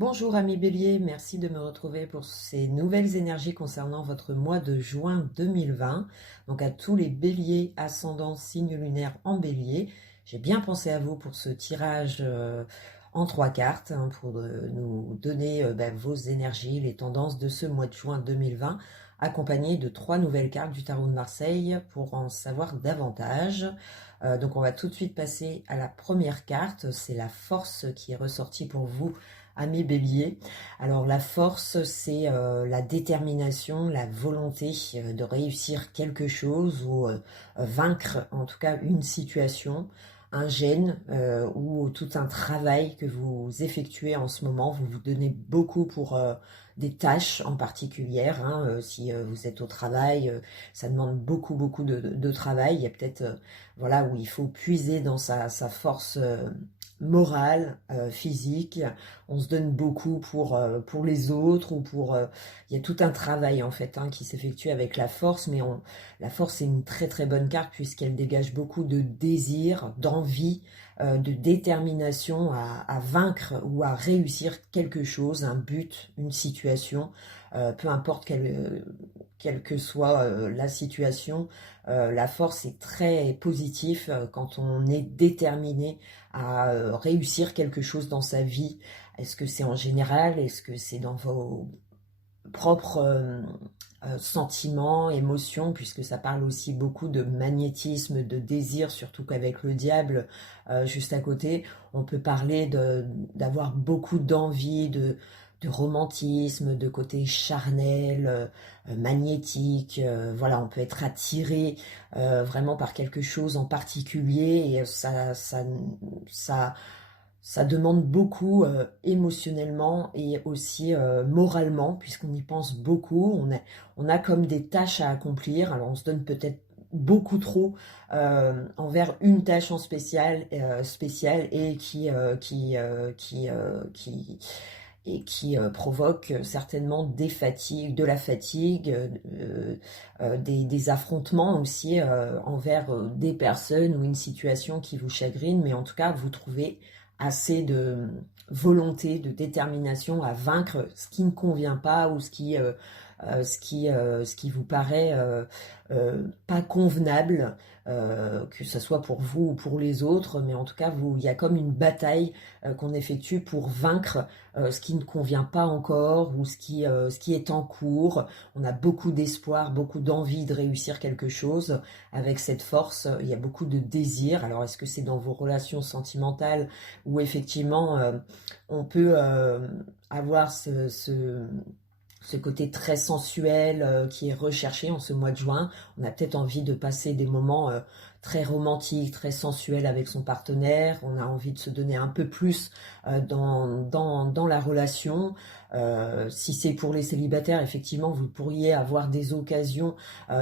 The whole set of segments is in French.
Bonjour amis Bélier, merci de me retrouver pour ces nouvelles énergies concernant votre mois de juin 2020. Donc à tous les Béliers, ascendant, signe lunaire en Bélier, j'ai bien pensé à vous pour ce tirage en 3 cartes, pour nous donner vos énergies, les tendances de ce mois de juin 2020, accompagné de 3 nouvelles cartes du tarot de Marseille pour en savoir davantage. Donc on va tout de suite passer à la première carte, c'est la force qui est ressortie pour vous amis Bélier. Alors la force, c'est la détermination, la volonté de réussir quelque chose ou vaincre en tout cas une situation, un gène ou tout un travail que vous effectuez en ce moment. Vous vous donnez beaucoup pour des tâches en particulier. Si vous êtes au travail, ça demande beaucoup de travail. Il y a peut-être voilà où il faut puiser dans sa force morale, physique. On se donne beaucoup pour les autres ou pour... il y a tout un travail en fait qui s'effectue avec la force, mais la force c'est une très bonne carte puisqu'elle dégage beaucoup de désir, d'envie, de détermination à vaincre ou à réussir quelque chose, un but, une situation, peu importe quelle que soit la situation. La force est très positif quand on est déterminé à réussir quelque chose dans sa vie. Est-ce que c'est en général? Est-ce que c'est dans vos propres sentiments, émotions, puisque ça parle aussi beaucoup de magnétisme, de désir, surtout qu'avec le diable juste à côté, on peut parler d'avoir beaucoup d'envie, de romantisme, de côté charnel, magnétique. Voilà, on peut être attiré vraiment par quelque chose en particulier et ça demande beaucoup émotionnellement et aussi moralement, puisqu'on y pense beaucoup. On a comme des tâches à accomplir. Alors on se donne peut-être beaucoup trop envers une tâche en spéciale et qui provoque certainement des fatigues, de la fatigue, des affrontements aussi envers des personnes ou une situation qui vous chagrine, mais en tout cas vous trouvez assez de volonté, de détermination à vaincre ce qui ne convient pas ou ce qui vous paraît pas convenable, que ce soit pour vous ou pour les autres, mais en tout cas, il y a comme une bataille qu'on effectue pour vaincre ce qui ne convient pas encore ou ce qui est en cours. On a beaucoup d'espoir, beaucoup d'envie de réussir quelque chose avec cette force. Il y a beaucoup de désir. Alors, est-ce que c'est dans vos relations sentimentales où effectivement on peut avoir ce côté très sensuel qui est recherché en ce mois de juin. On a peut-être envie de passer des moments très romantiques, très sensuels avec son partenaire. On a envie de se donner un peu plus dans la relation. Si c'est pour les célibataires, effectivement, vous pourriez avoir des occasions,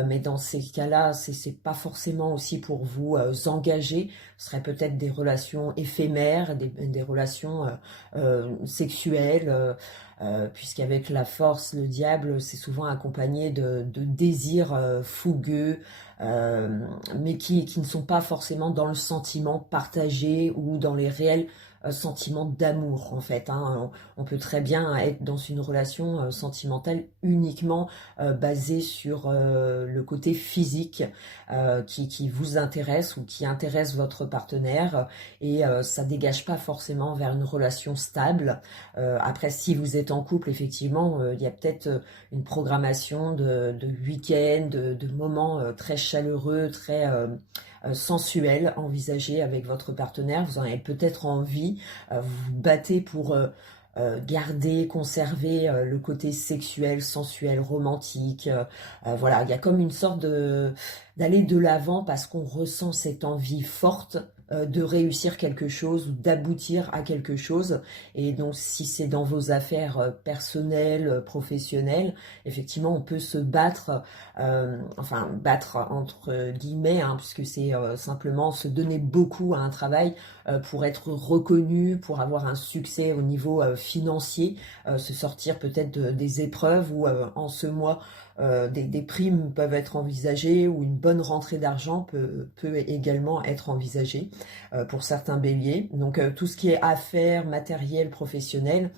mais dans ces cas-là, c'est pas forcément aussi pour vous engager. Ce serait peut-être des relations éphémères, des relations sexuelles. Puisqu'avec la force, le diable, c'est souvent accompagné de désirs fougueux, mais qui ne sont pas forcément dans le sentiment partagé ou dans les réels sentiments d'amour, en fait. On peut très bien être dans une relation sentimentale uniquement basée sur le côté physique qui vous intéresse ou qui intéresse votre partenaire, et ça dégage pas forcément vers une relation stable. Après, si vous êtes en couple, effectivement, il y a peut-être une programmation de week-end, de moments très chaleureux, très sensuels envisagés avec votre partenaire. Vous en avez peut-être envie, vous vous battez pour garder, conserver le côté sexuel, sensuel, romantique. Voilà, il y a comme une sorte d'aller de l'avant parce qu'on ressent cette envie forte de réussir quelque chose ou d'aboutir à quelque chose. Et donc si c'est dans vos affaires personnelles, professionnelles, effectivement on peut se battre, enfin battre entre guillemets, puisque c'est simplement se donner beaucoup à un travail pour être reconnu, pour avoir un succès au niveau financier, se sortir peut-être des épreuves où en ce mois des primes peuvent être envisagées ou une bonne rentrée d'argent peut également être envisagée. pour certains béliers. Donc tout ce qui est affaires, matériel, professionnel,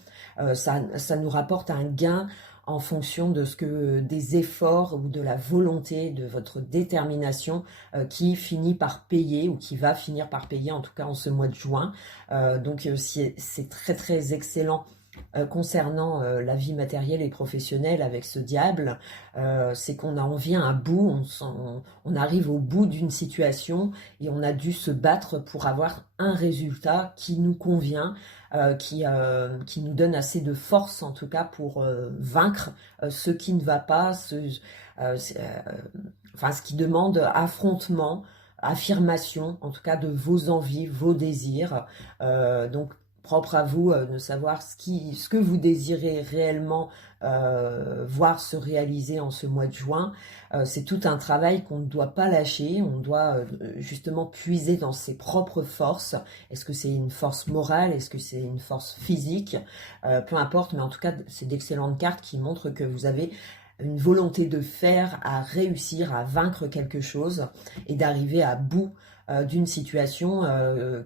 ça nous rapporte un gain en fonction de des efforts ou de la volonté, de votre détermination qui finit par payer ou qui va finir par payer, en tout cas en ce mois de juin. Donc c'est très très excellent concernant la vie matérielle et professionnelle avec ce diable, c'est qu'on vient à bout, on arrive au bout d'une situation et on a dû se battre pour avoir un résultat qui nous convient, qui nous donne assez de force en tout cas pour vaincre ce qui ne va pas, ce qui demande affrontement, affirmation en tout cas de vos envies, vos désirs. Donc propre à vous de savoir ce que vous désirez réellement voir se réaliser en ce mois de juin. C'est tout un travail qu'on ne doit pas lâcher, on doit justement puiser dans ses propres forces. Est-ce que c'est une force morale, est-ce que c'est une force physique, peu importe, mais en tout cas c'est d'excellentes cartes qui montrent que vous avez une volonté de faire, à réussir, à vaincre quelque chose et d'arriver à bout d'une situation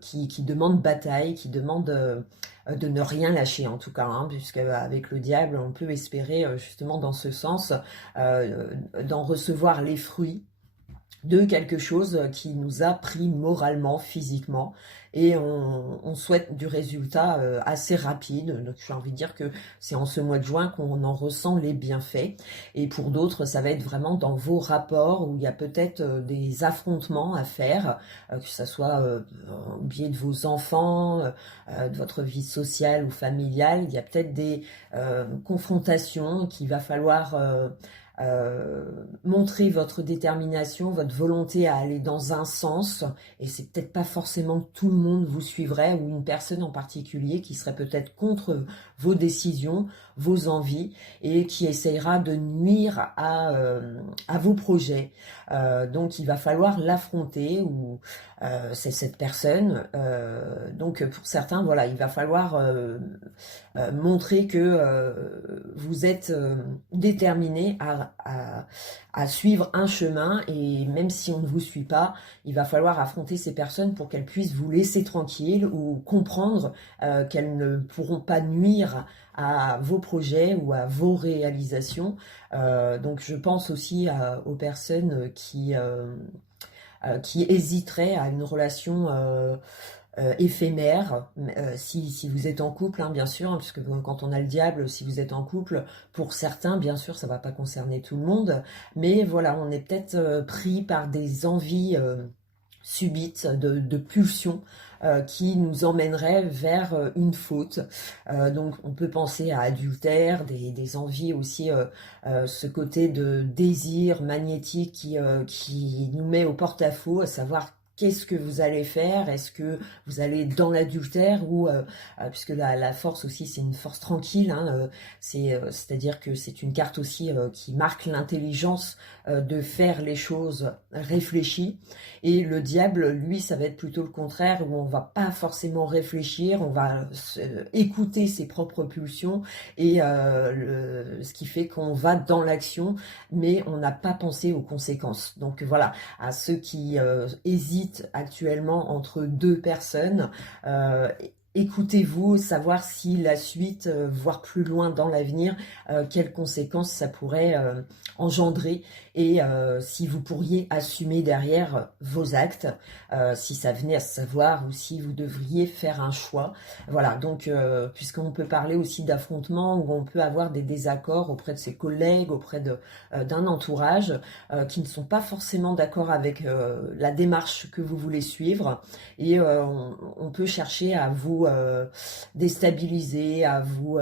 qui demande bataille, qui demande de ne rien lâcher en tout cas, hein, puisque avec le diable, on peut espérer justement dans ce sens d'en recevoir les fruits de quelque chose qui nous a pris moralement, physiquement, et on souhaite du résultat assez rapide. Donc j'ai envie de dire que c'est en ce mois de juin qu'on en ressent les bienfaits, et pour d'autres ça va être vraiment dans vos rapports où il y a peut-être des affrontements à faire, que ce soit au biais de vos enfants, de votre vie sociale ou familiale. Il y a peut-être des confrontations qu'il va falloir montrer votre détermination, votre volonté à aller dans un sens, et c'est peut-être pas forcément que tout le monde vous suivrait, ou une personne en particulier qui serait peut-être contre vos décisions, vos envies, et qui essayera de nuire à vos projets. Donc il va falloir l'affronter, ou c'est cette personne. Donc pour certains, voilà, il va falloir montrer que vous êtes déterminé à suivre un chemin, et même si on ne vous suit pas, il va falloir affronter ces personnes pour qu'elles puissent vous laisser tranquille, ou comprendre qu'elles ne pourront pas nuire à vos projets ou à vos réalisations. Donc je pense aussi aux personnes qui hésiteraient à une relation éphémère, si vous êtes en couple, hein, bien sûr, hein, puisque quand on a le diable, si vous êtes en couple, pour certains, bien sûr, ça va pas concerner tout le monde, mais voilà, on est peut-être pris par des envies subites, de pulsions, qui nous emmèneraient vers une faute. Donc on peut penser à adultère, des envies aussi, ce côté de désir magnétique qui nous met au porte-à-faux, à savoir qu'est-ce que vous allez faire? Est-ce que vous allez dans l'adultère, ou puisque la force aussi c'est une force tranquille, hein, c'est-à-dire que c'est une carte aussi qui marque l'intelligence de faire les choses réfléchies, et le diable, lui, ça va être plutôt le contraire, où on va pas forcément réfléchir, on va écouter ses propres pulsions, et ce qui fait qu'on va dans l'action, mais on n'a pas pensé aux conséquences. Donc voilà, à ceux qui hésitent actuellement entre deux personnes, écoutez-vous, savoir si la suite, voire plus loin dans l'avenir, quelles conséquences ça pourrait engendrer, et si vous pourriez assumer derrière vos actes, si ça venait à se savoir, ou si vous devriez faire un choix. Voilà, donc puisqu'on peut parler aussi d'affrontements, où on peut avoir des désaccords auprès de ses collègues, auprès d'un entourage, qui ne sont pas forcément d'accord avec la démarche que vous voulez suivre, et on peut chercher à vous déstabiliser, à vous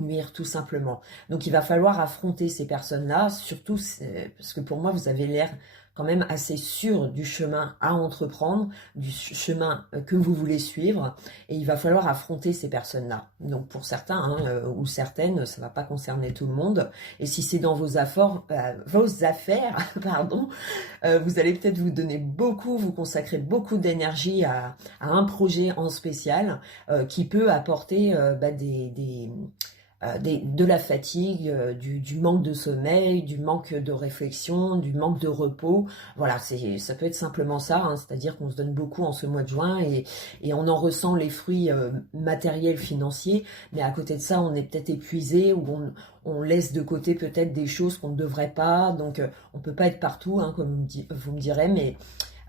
nuire tout simplement. Donc il va falloir affronter ces personnes-là, surtout parce que pour moi vous avez l'air quand même assez sûr du chemin à entreprendre, du chemin que vous voulez suivre, et il va falloir affronter ces personnes-là. Donc pour certains, hein, ou certaines, ça va pas concerner tout le monde, et si c'est dans vos affaires, pardon, vous allez peut-être vous donner beaucoup, vous consacrer beaucoup d'énergie à un projet en spécial, qui peut apporter de la fatigue, du manque de sommeil, du manque de réflexion, du manque de repos. Voilà, ça peut être simplement ça, hein, c'est-à-dire qu'on se donne beaucoup en ce mois de juin et on en ressent les fruits matériels, financiers, mais à côté de ça, on est peut-être épuisé ou on laisse de côté peut-être des choses qu'on ne devrait pas, donc on peut pas être partout, hein, comme vous me direz, mais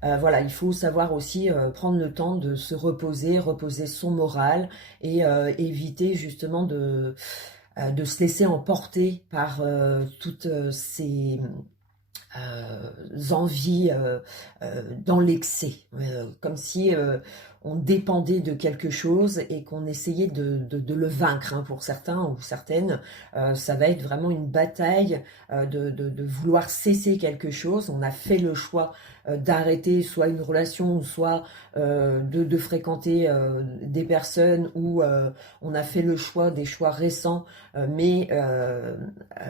voilà, il faut savoir aussi prendre le temps de se reposer son moral et éviter justement de se laisser emporter par toutes ces envies dans l'excès, comme si on dépendait de quelque chose et qu'on essayait de le vaincre, hein, pour certains ou certaines. Ça va être vraiment une bataille de vouloir cesser quelque chose. On a fait le choix d'arrêter soit une relation, soit de fréquenter des personnes, ou on a fait le choix, des choix récents, mais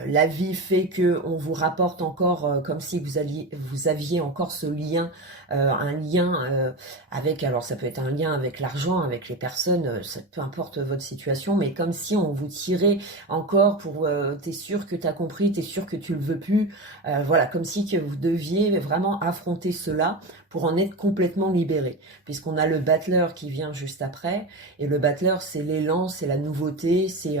la vie fait que on vous rapporte encore, comme si vous aviez encore ce lien, un lien avec, alors ça peut être un lien avec l'argent, avec les personnes, peu importe votre situation, mais comme si on vous tirait encore pour, t'es sûr que t'as compris, t'es sûr que tu le veux plus, voilà, comme si que vous deviez vraiment affronter cela pour en être complètement libéré, puisqu'on a le battleur qui vient juste après, et le battleur, c'est l'élan, c'est la nouveauté, c'est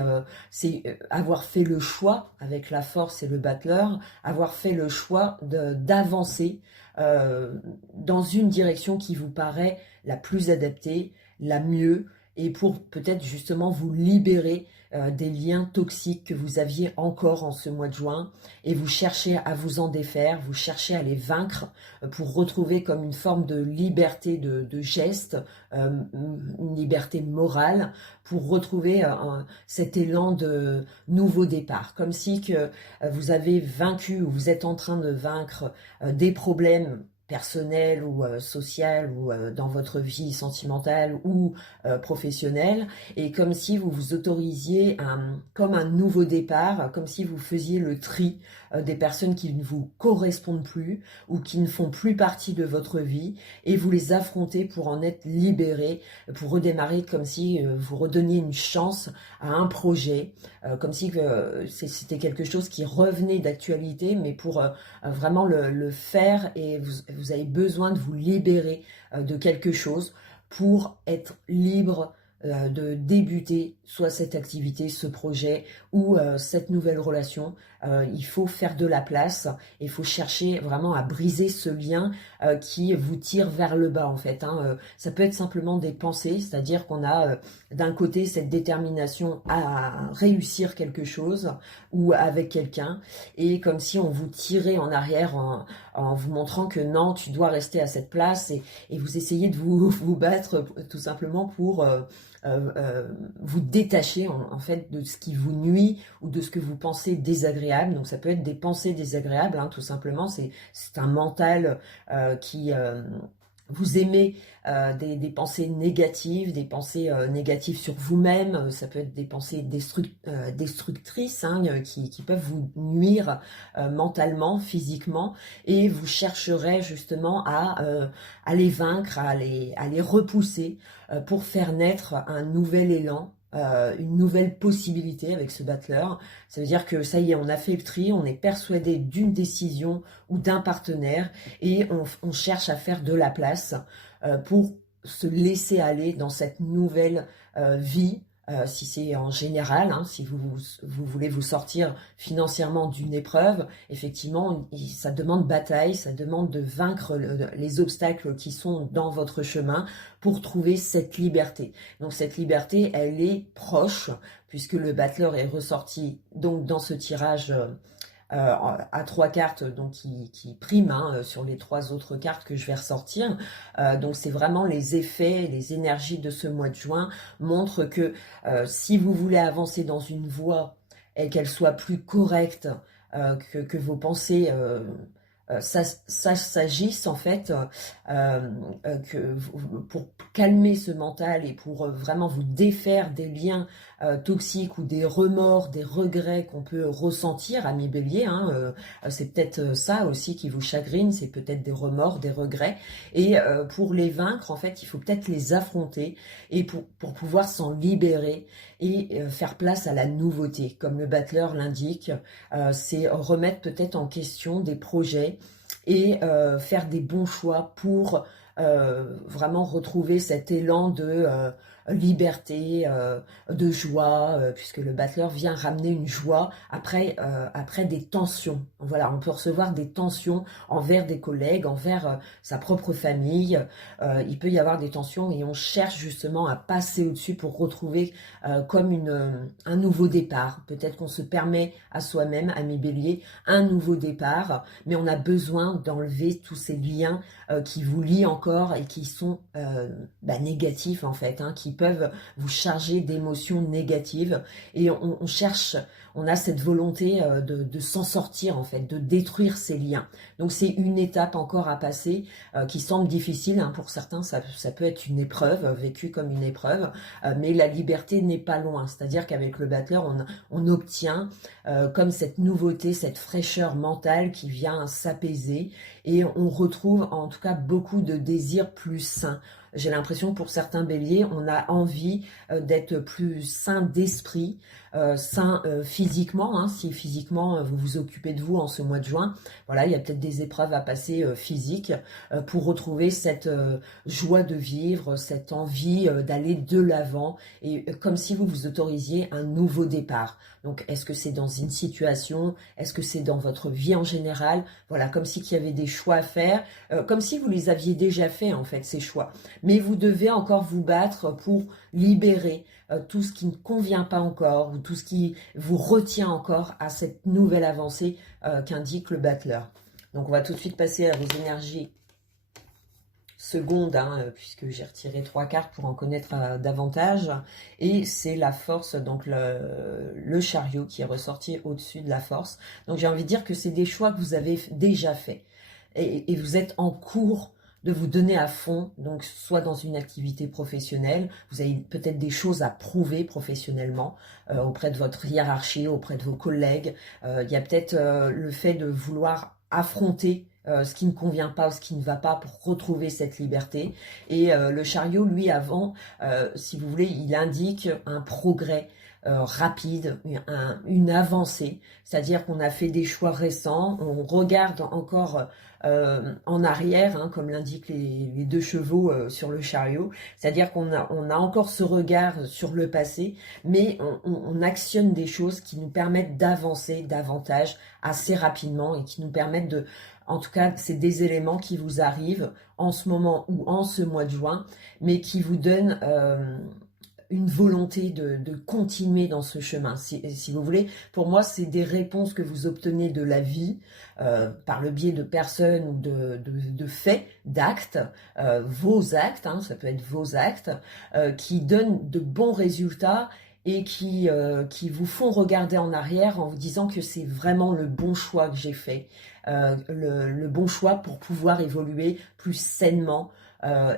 avoir fait le choix, avec la force et le battleur, avoir fait le choix d'avancer dans une direction qui vous paraît la plus adaptée, la mieux, et pour peut-être justement vous libérer des liens toxiques que vous aviez encore en ce mois de juin, et vous cherchez à vous en défaire, vous cherchez à les vaincre pour retrouver comme une forme de liberté de geste, une liberté morale, pour retrouver cet élan de nouveau départ, comme si que vous avez vaincu, ou vous êtes en train de vaincre des problèmes personnel ou social, ou dans votre vie sentimentale ou professionnelle, et comme si vous vous autorisiez comme un nouveau départ, comme si vous faisiez le tri des personnes qui ne vous correspondent plus ou qui ne font plus partie de votre vie, et vous les affrontez pour en être libéré, pour redémarrer, comme si vous redonniez une chance à un projet, comme si c'était quelque chose qui revenait d'actualité, mais pour vraiment le faire, et vous avez besoin de vous libérer de quelque chose pour être libre de débuter soit cette activité, ce projet, ou cette nouvelle relation. Il faut faire de la place, et il faut chercher vraiment à briser ce lien qui vous tire vers le bas, en fait, hein. Ça peut être simplement des pensées, c'est-à-dire qu'on a d'un côté cette détermination à réussir quelque chose ou avec quelqu'un, et comme si on vous tirait en arrière en vous montrant que non, tu dois rester à cette place, et vous essayez de vous battre tout simplement pour vous détacher en fait de ce qui vous nuit ou de ce que vous pensez désagréable. Donc ça peut être des pensées désagréables, hein, tout simplement. C'est un mental qui vous aimez des pensées négatives, des pensées négatives sur vous-même. Ça peut être des pensées destructrices, hein, qui peuvent vous nuire mentalement, physiquement, et vous chercherez justement à les vaincre, à les repousser pour faire naître un nouvel élan, une nouvelle possibilité avec ce battleur. Ça veut dire que ça y est, on a fait le tri, on est persuadé d'une décision ou d'un partenaire, et on cherche à faire de la place pour se laisser aller dans cette nouvelle vie. Si c'est en général, hein, si vous voulez vous sortir financièrement d'une épreuve, effectivement, ça demande bataille, ça demande de vaincre les obstacles qui sont dans votre chemin pour trouver cette liberté. Donc cette liberté, elle est proche, puisque le battleur est ressorti donc dans ce tirage à 3 cartes, donc qui prime, hein, sur les 3 autres cartes que je vais ressortir. Donc c'est vraiment les effets, les énergies de ce mois de juin montrent que si vous voulez avancer dans une voie et qu'elle soit plus correcte, que vos pensées ça s'agisse, en fait, pour calmer ce mental et pour vraiment vous défaire des liens toxiques ou des remords, des regrets qu'on peut ressentir à mi-bélier, hein. C'est peut-être ça aussi qui vous chagrine, c'est peut-être des remords, des regrets, et pour les vaincre, en fait, il faut peut-être les affronter, et pour pouvoir s'en libérer et faire place à la nouveauté. Comme le battleur l'indique, c'est remettre peut-être en question des projets et faire des bons choix pour vraiment retrouver cet élan de liberté, de joie, puisque le battleur vient ramener une joie après des tensions. Voilà, on peut recevoir des tensions envers des collègues, envers sa propre famille. Il peut y avoir des tensions et on cherche justement à passer au-dessus pour retrouver comme un nouveau départ. Peut-être qu'on se permet à soi-même, à mes béliers, un nouveau départ, mais on a besoin d'enlever tous ces liens qui vous lient encore et qui sont négatifs en fait, hein, qui peuvent vous charger d'émotions négatives. Et on cherche, on a cette volonté de s'en sortir en fait, de détruire ces liens. Donc c'est une étape encore à passer qui semble difficile, hein, pour certains ça peut être une épreuve, vécue comme une épreuve, mais la liberté n'est pas loin. C'est-à-dire qu'avec le battleur on obtient comme cette nouveauté, cette fraîcheur mentale qui vient s'apaiser et on retrouve en tout cas beaucoup de désirs plus sains. J'ai l'impression pour certains béliers, on a envie d'être plus sain d'esprit, sain physiquement, hein, si physiquement vous vous occupez de vous en ce mois de juin. Voilà, il y a peut-être des épreuves à passer physiques pour retrouver cette joie de vivre, cette envie d'aller de l'avant et comme si vous vous autorisiez un nouveau départ. Donc est-ce que c'est dans une situation, est-ce que c'est dans votre vie en général? Voilà, comme si qu'il y avait des choix à faire, comme si vous les aviez déjà fait en fait, ces choix. Mais vous devez encore vous battre pour libérer tout ce qui ne convient pas encore ou tout ce qui vous retient encore à cette nouvelle avancée qu'indique le battleur. Donc on va tout de suite passer à vos énergies secondes, hein, puisque j'ai retiré 3 cartes pour en connaître davantage. Et c'est la force, donc le chariot qui est ressorti au-dessus de la force. Donc j'ai envie de dire que c'est des choix que vous avez déjà faits. Et vous êtes en cours de vous donner à fond, donc soit dans une activité professionnelle, vous avez peut-être des choses à prouver professionnellement auprès de votre hiérarchie, auprès de vos collègues. Il y a peut-être le fait de vouloir affronter ce qui ne convient pas ou ce qui ne va pas pour retrouver cette liberté. Et le chariot, lui, avant, si vous voulez, il indique un progrès rapide, une avancée, c'est-à-dire qu'on a fait des choix récents, on regarde encore en arrière, hein, comme l'indiquent les 2 chevaux sur le chariot, c'est-à-dire qu'on a encore ce regard sur le passé, mais on actionne des choses qui nous permettent d'avancer davantage assez rapidement et qui nous permettent de, en tout cas, c'est des éléments qui vous arrivent en ce moment ou en ce mois de juin, mais qui vous donnent une volonté de continuer dans ce chemin. Si vous voulez, pour moi, c'est des réponses que vous obtenez de la vie par le biais de personnes ou de faits, d'actes, vos actes, hein, ça peut être vos actes, qui donnent de bons résultats et qui vous font regarder en arrière en vous disant que c'est vraiment le bon choix que j'ai fait, le bon choix pour pouvoir évoluer plus sainement,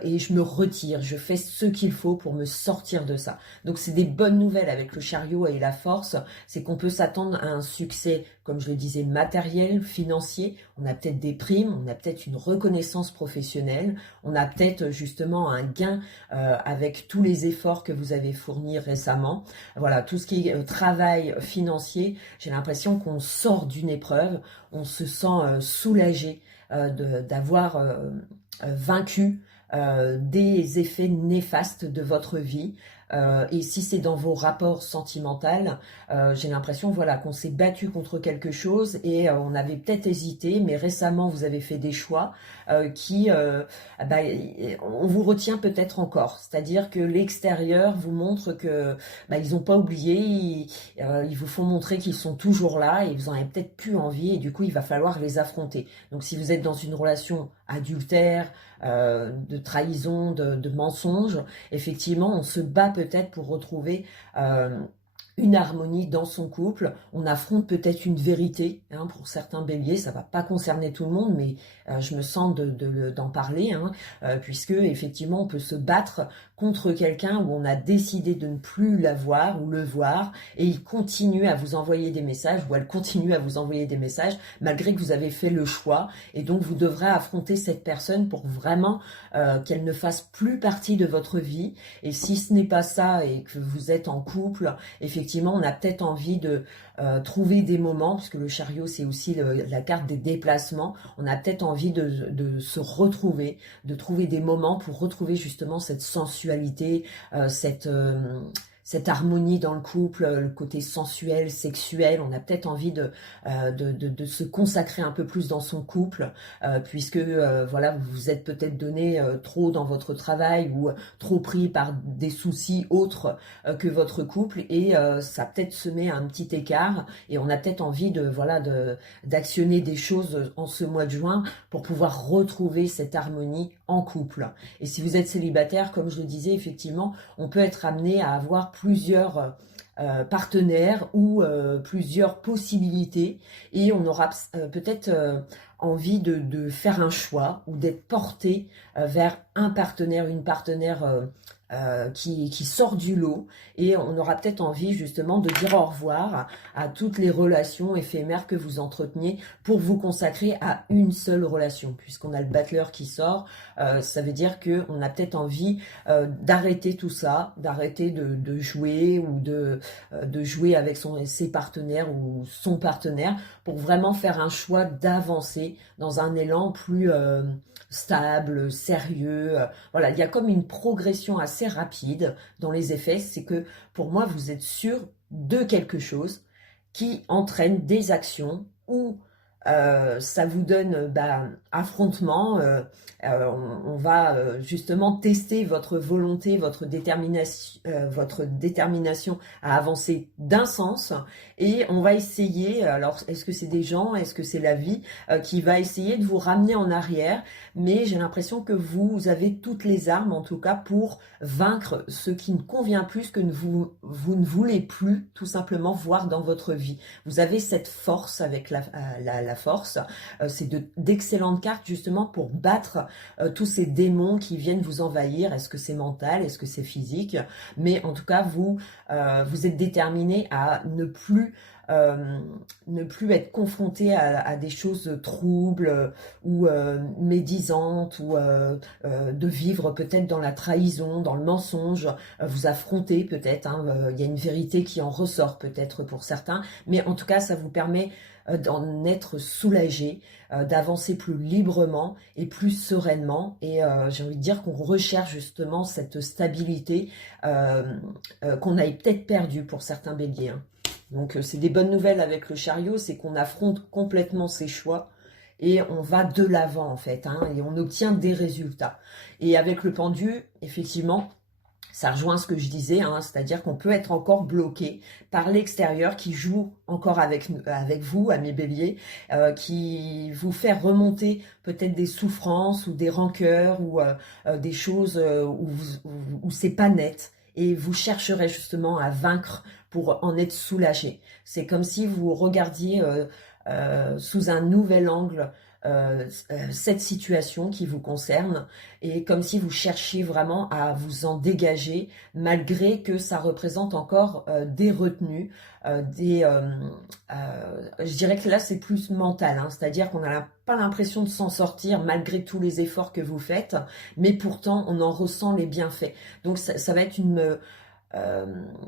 et je me retire, je fais ce qu'il faut pour me sortir de ça. Donc c'est des bonnes nouvelles avec le chariot et la force, c'est qu'on peut s'attendre à un succès, comme je le disais, matériel, financier, on a peut-être des primes, on a peut-être une reconnaissance professionnelle, on a peut-être justement un gain avec tous les efforts que vous avez fournis récemment. Voilà, tout ce qui est travail financier, j'ai l'impression qu'on sort d'une épreuve, on se sent soulagé d'avoir vaincu des effets néfastes de votre vie. Et si c'est dans vos rapports sentimentaux, j'ai l'impression voilà, qu'on s'est battu contre quelque chose et on avait peut-être hésité, mais récemment vous avez fait des choix qui, on vous retient peut-être encore. C'est-à-dire que l'extérieur vous montre que ils n'ont pas oublié, ils vous font montrer qu'ils sont toujours là et vous en avez peut-être plus envie et du coup il va falloir les affronter. Donc si vous êtes dans une relation adultère, de trahison, de mensonge, effectivement on se bat peut-être pour retrouver une harmonie dans son couple, on affronte peut-être une vérité, hein, pour certains béliers, ça va pas concerner tout le monde, mais je me sens d'en parler, hein, puisque effectivement on peut se battre contre quelqu'un où on a décidé de ne plus la voir ou le voir et il continue à vous envoyer des messages ou elle continue à vous envoyer des messages malgré que vous avez fait le choix et donc vous devrez affronter cette personne pour vraiment qu'elle ne fasse plus partie de votre vie. Et si ce n'est pas ça et que vous êtes en couple, effectivement on a peut-être envie de trouver des moments, puisque le chariot c'est aussi la carte des déplacements, on a peut-être envie de se retrouver, de trouver des moments pour retrouver justement cette sensualité, cette harmonie dans le couple, le côté sensuel, sexuel. On a peut-être envie de se consacrer un peu plus dans son couple, puisque voilà, vous vous êtes peut-être donné trop dans votre travail ou trop pris par des soucis autres que votre couple, et ça peut-être semé un petit écart, et on a peut-être envie d'actionner des choses en ce mois de juin pour pouvoir retrouver cette harmonie en couple. Et si vous êtes célibataire, comme je le disais, effectivement, on peut être amené à avoir plusieurs partenaires ou plusieurs possibilités, et on aura peut-être envie de faire un choix ou d'être porté vers un partenaire, une partenaire qui sort du lot, et on aura peut-être envie justement de dire au revoir à toutes les relations éphémères que vous entreteniez pour vous consacrer à une seule relation. Puisqu'on a le battleur qui sort, ça veut dire qu'on a peut-être envie d'arrêter tout ça, d'arrêter de jouer ou de jouer avec ses partenaires ou son partenaire pour vraiment faire un choix d'avancer dans un élan plus stable, sérieux. Voilà, il y a comme une progression assez rapide dans les effets. C'est que pour moi, vous êtes sûr de quelque chose qui entraîne des actions ou ça vous donne affrontement. On va justement tester votre volonté, votre détermination à avancer d'un sens, et on va essayer, alors est-ce que c'est des gens, est-ce que c'est la vie qui va essayer de vous ramener en arrière, mais j'ai l'impression que vous avez toutes les armes en tout cas pour vaincre ce qui ne convient plus, que vous ne voulez plus tout simplement voir dans votre vie. Vous avez cette force avec la force, c'est d'excellentes cartes justement pour battre tous ces démons qui viennent vous envahir. Est-ce que c'est mental, est-ce que c'est physique? Mais en tout cas, vous êtes déterminé à ne plus être confronté à des choses troubles ou médisantes, ou de vivre peut-être dans la trahison, dans le mensonge, vous affronter peut-être, il y a une vérité qui en ressort peut-être pour certains, mais en tout cas ça vous permet d'en être soulagé, d'avancer plus librement et plus sereinement, et j'ai envie de dire qu'on recherche justement cette stabilité qu'on avait peut-être perdue pour certains béliers, hein. Donc c'est des bonnes nouvelles avec le chariot, c'est qu'on affronte complètement ses choix et on va de l'avant en fait, hein, et on obtient des résultats. Et avec le pendu, effectivement, ça rejoint ce que je disais, hein, c'est-à-dire qu'on peut être encore bloqué par l'extérieur qui joue encore avec vous, amis béliers, qui vous fait remonter peut-être des souffrances ou des rancœurs ou des choses où c'est pas net. Et vous chercherez justement à vaincre pour en être soulagé. C'est comme si vous regardiez sous un nouvel angle cette situation qui vous concerne, et comme si vous cherchiez vraiment à vous en dégager, malgré que ça représente encore des retenues, je dirais que là c'est plus mental, hein, c'est-à-dire qu'on n'a pas l'impression de s'en sortir malgré tous les efforts que vous faites, mais pourtant on en ressent les bienfaits. Donc ça va être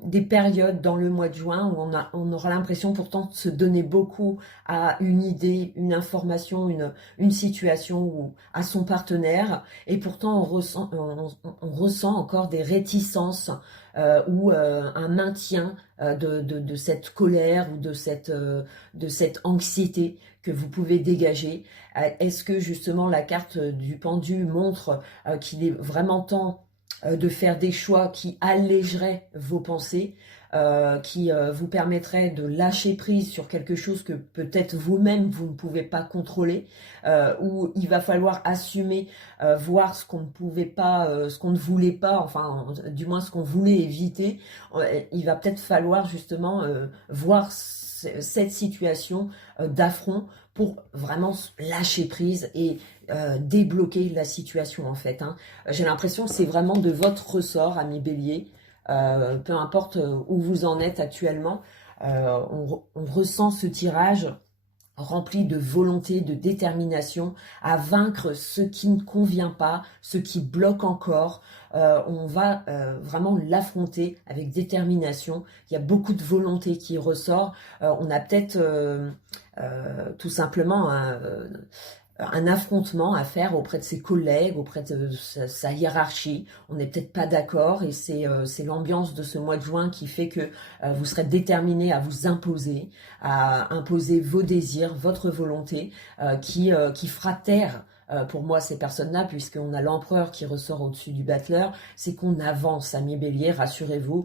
des périodes dans le mois de juin où on aura l'impression pourtant de se donner beaucoup à une idée, une information, une situation ou à son partenaire, et pourtant on ressent encore des réticences ou un maintien de cette colère ou de cette anxiété que vous pouvez dégager. Est-ce que justement la carte du pendu montre qu'il est vraiment temps de faire des choix qui allégeraient vos pensées, qui vous permettrait de lâcher prise sur quelque chose que peut-être vous-même vous ne pouvez pas contrôler, où il va falloir assumer, voir ce qu'on ne pouvait pas, ce qu'on ne voulait pas, enfin du moins ce qu'on voulait éviter. Il va peut-être falloir justement voir cette situation d'affront pour vraiment lâcher prise et débloquer la situation en fait. Hein. J'ai l'impression que c'est vraiment de votre ressort, ami Bélier. Peu importe où vous en êtes actuellement, on ressent ce tirage rempli de volonté, de détermination à vaincre ce qui ne convient pas, ce qui bloque encore. On va vraiment l'affronter avec détermination. Il y a beaucoup de volonté qui ressort. On a peut-être tout simplement un affrontement à faire auprès de ses collègues, auprès de sa hiérarchie. On n'est peut-être pas d'accord et c'est l'ambiance de ce mois de juin qui fait que vous serez déterminé à vous imposer, à imposer vos désirs, votre volonté, qui fera taire pour moi ces personnes-là, puisqu'on a l'empereur qui ressort au-dessus du battleur. C'est qu'on avance, ami Bélier, rassurez-vous,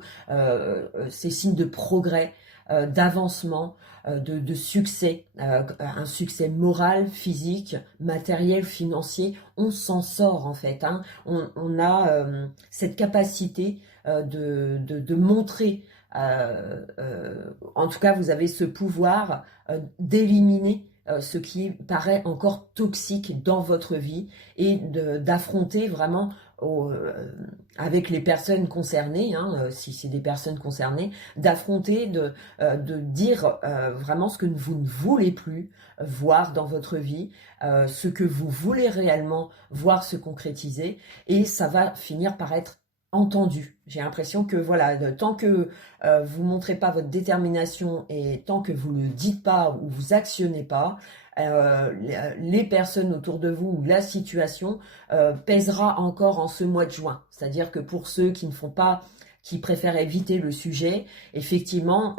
c'est signe de progrès, d'avancement, de succès, un succès moral, physique, matériel, financier. On s'en sort en fait. Hein. On a cette capacité de montrer, en tout cas vous avez ce pouvoir d'éliminer ce qui paraît encore toxique dans votre vie et d'affronter vraiment avec les personnes concernées, hein, si c'est des personnes concernées, d'affronter, de dire vraiment ce que vous ne voulez plus voir dans votre vie, ce que vous voulez réellement voir se concrétiser, et ça va finir par être entendu. J'ai l'impression que voilà, tant que vous montrez pas votre détermination et tant que vous le dites pas ou vous actionnez pas, les personnes autour de vous ou la situation pèsera encore en ce mois de juin. C'est-à-dire que pour ceux qui ne font pas, qui préfèrent éviter le sujet, effectivement,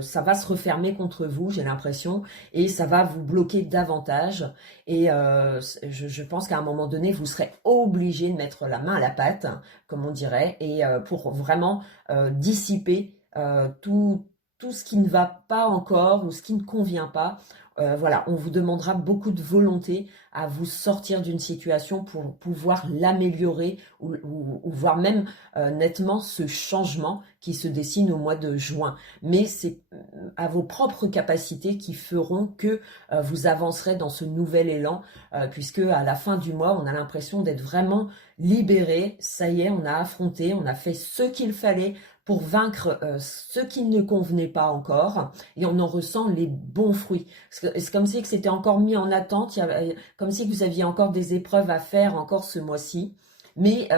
ça va se refermer contre vous, j'ai l'impression, et ça va vous bloquer davantage. Et je pense qu'à un moment donné, vous serez obligé de mettre la main à la pâte, comme on dirait, et pour vraiment dissiper tout ce qui ne va pas encore ou ce qui ne convient pas. Voilà, on vous demandera beaucoup de volonté à vous sortir d'une situation pour pouvoir l'améliorer ou voire même nettement ce changement qui se dessine au mois de juin. Mais c'est à vos propres capacités qui feront que vous avancerez dans ce nouvel élan, puisque à la fin du mois, on a l'impression d'être vraiment libéré. Ça y est, on a affronté, on a fait ce qu'il fallait pour vaincre ce qui ne convenait pas encore, et on en ressent les bons fruits. C'est comme si c'était encore mis en attente, comme si vous aviez encore des épreuves à faire encore ce mois-ci. Mais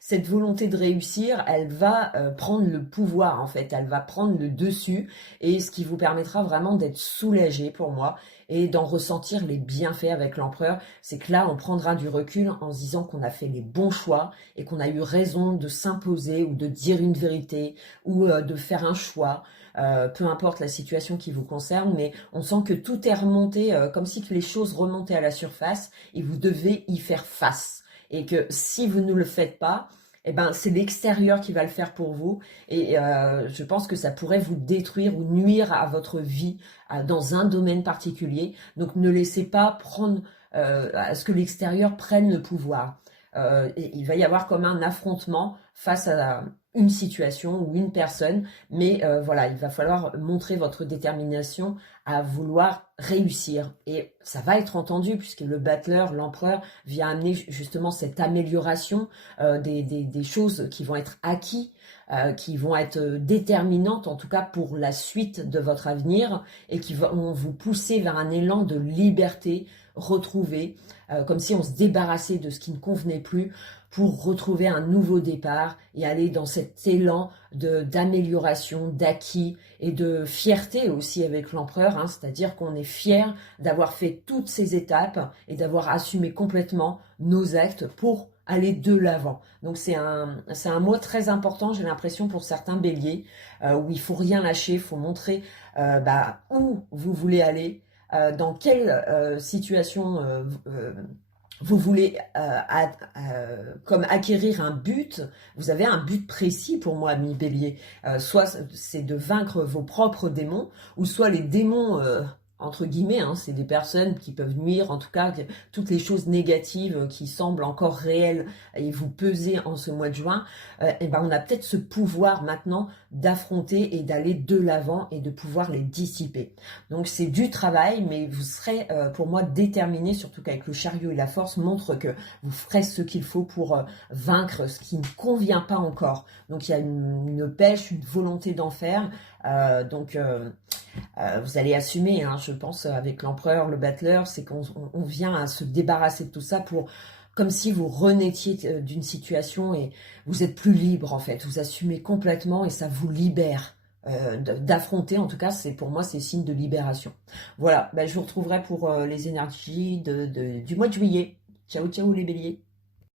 cette volonté de réussir, elle va prendre le pouvoir en fait, elle va prendre le dessus, et ce qui vous permettra vraiment d'être soulagé pour moi et d'en ressentir les bienfaits avec l'empereur. C'est que là, on prendra du recul en se disant qu'on a fait les bons choix et qu'on a eu raison de s'imposer ou de dire une vérité ou de faire un choix. Peu importe la situation qui vous concerne, mais on sent que tout est remonté, comme si les choses remontaient à la surface et vous devez y faire face. Et que si vous ne le faites pas, eh ben, c'est l'extérieur qui va le faire pour vous. Et je pense que ça pourrait vous détruire ou nuire à votre vie dans un domaine particulier. Donc ne laissez pas prendre à ce que l'extérieur prenne le pouvoir. Et il va y avoir comme un affrontement face à une situation ou une personne, mais voilà, il va falloir montrer votre détermination à vouloir réussir, et ça va être entendu puisque le battleur, l'empereur, vient amener justement cette amélioration des choses qui vont être acquises, qui vont être déterminantes en tout cas pour la suite de votre avenir, et qui vont vous pousser vers un élan de liberté retrouvée, comme si on se débarrassait de ce qui ne convenait plus pour retrouver un nouveau départ et aller dans cet élan d'amélioration, d'acquis et de fierté aussi avec l'empereur, hein, c'est-à-dire qu'on est fier d'avoir fait toutes ces étapes et d'avoir assumé complètement nos actes pour aller de l'avant. Donc c'est un mot très important, j'ai l'impression, pour certains béliers, où il faut rien lâcher, il faut montrer où vous voulez aller, dans quelle situation vous voulez comme acquérir un but, vous avez un but précis pour moi, ami Bélier. Soit c'est de vaincre vos propres démons, ou soit les démons, entre guillemets, hein, c'est des personnes qui peuvent nuire, en tout cas, toutes les choses négatives qui semblent encore réelles et vous peser en ce mois de juin, et ben on a peut-être ce pouvoir maintenant d'affronter et d'aller de l'avant et de pouvoir les dissiper. Donc c'est du travail, mais vous serez pour moi déterminé, surtout qu'avec le chariot et la force montre que vous ferez ce qu'il faut pour vaincre ce qui ne convient pas encore. Donc il y a une pêche, une volonté d'en faire. Vous allez assumer, hein, je pense, avec l'empereur, le battleur, c'est qu'on vient à se débarrasser de tout ça pour, comme si vous renaîtiez d'une situation et vous êtes plus libre en fait, vous assumez complètement et ça vous libère. D'affronter, en tout cas, c'est pour moi, c'est signe de libération. Voilà, ben, je vous retrouverai pour les énergies du mois de juillet. Ciao, ciao les béliers.